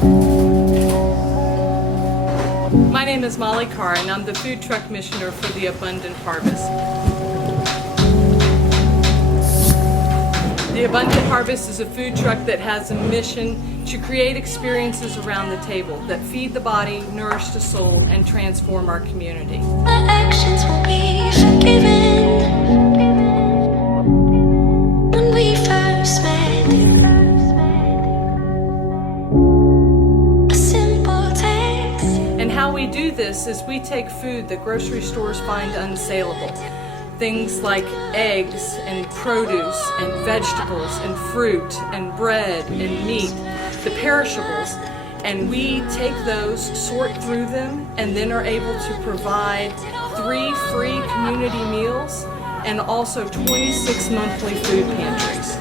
My name is Molly Carr, and I'm the food truck missioner for the Abundant Harvest. The Abundant Harvest is a food truck that has a mission to create experiences around the table that feed the body, nourish the soul, and transform our community. My actions will be forgiven. When we first met, a simple text. And how we do this is we take food that grocery stores find unsaleable. Things like eggs and produce and vegetables and fruit and bread and meat, the perishables, and we take those, sort through them, and then are able to provide 3 free community meals and also 26 monthly food pantries.